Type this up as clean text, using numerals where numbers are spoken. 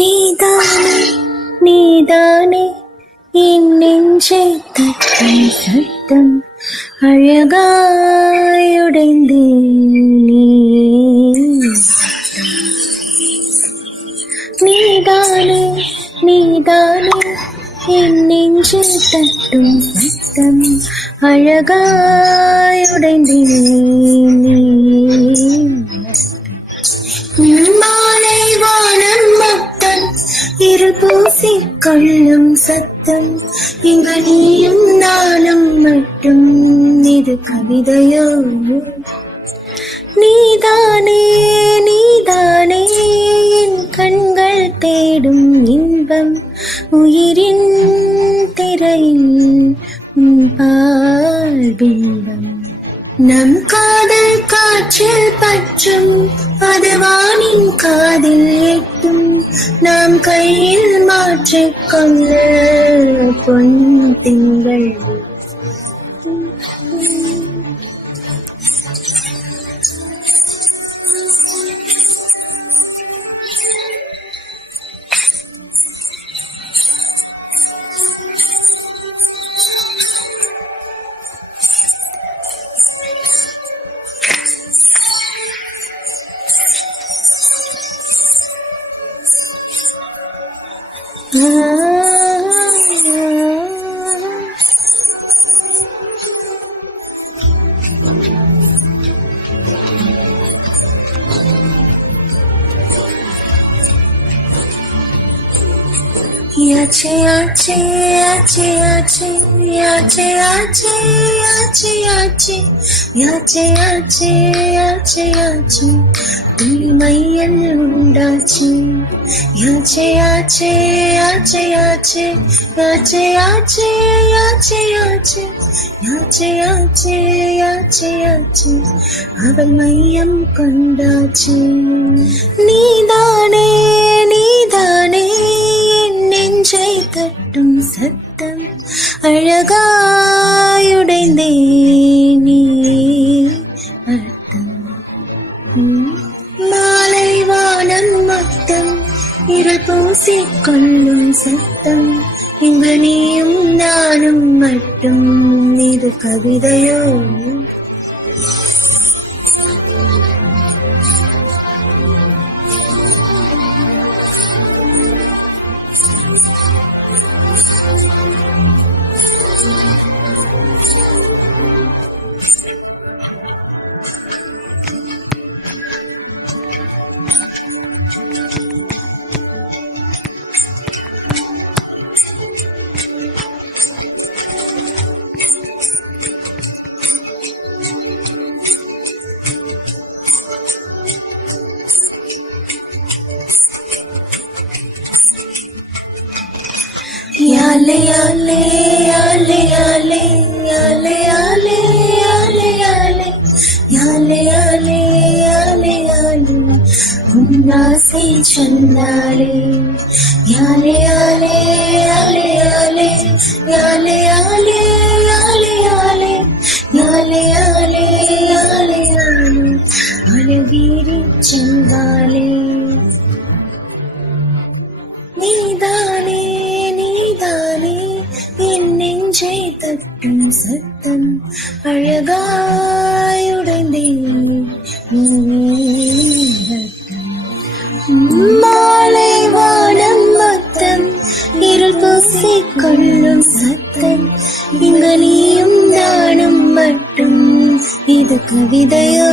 நீதானே நீதானே என் நெஞ்சை தட்டும் சத்தம் அழகாயுடைந்தே நீதானே நீதானே என் நெஞ்சை தட்டும் சத்தம் அழகாயுடைந்தே மாலை வானம் மொத்தம் இருள் பூசிக் கொள்ளும் சத்தம் இங்கு நீயும் நானும் மட்டும் இது கவிதையோ நீதானே நீதானே என் கண்கள் தேடும் இன்பம் உயிரின் திரையில் பால் பிம்பம் நம் காதல் காற்றில் பற்றும் அது வானின் காதில் எட்டும் நாம் கையில் மாற்றிக்கொள்ள பொன் திங்கள் Yache yache yache yache yache yache yache yache yache yache yache yache தூய்மையல் உண்டாச்சு யாச்சே யாச்சே யாச்சே யாச்சே யாச்சே யாச்சே யாச்சே யாச்சே யாச்சே யாச்சே யாச்சே யாச்சே அவள் மையம் கொண்டாச்சு நீதானே நீதானே என் நெஞ்சை தட்டும் சத்தம் அழகாயுடைந்தே நீ மாலை வானம் மொத்தம் இருள் பூசிக் கொள்ளும் சத்தம் இங்கு நீயும் நானும் மட்டும் இது கவிதையோ Yale yale yale yale yale yale yale yale yale yale yale yale उन्नासे चंदाले yale yale yale yale yale yale yale yale yale yale yale yale अलवीरी चंदाले நீதானே நீதானே என் நெஞ்சை தட்டும் சத்தம் அழகாயுடைந்தே மாலை வானம் மொத்தம் இருள் பூசிக் கொள்ளும் சத்தம் இங்கு நீயும் நானும் மட்டும் இது கவிதையோ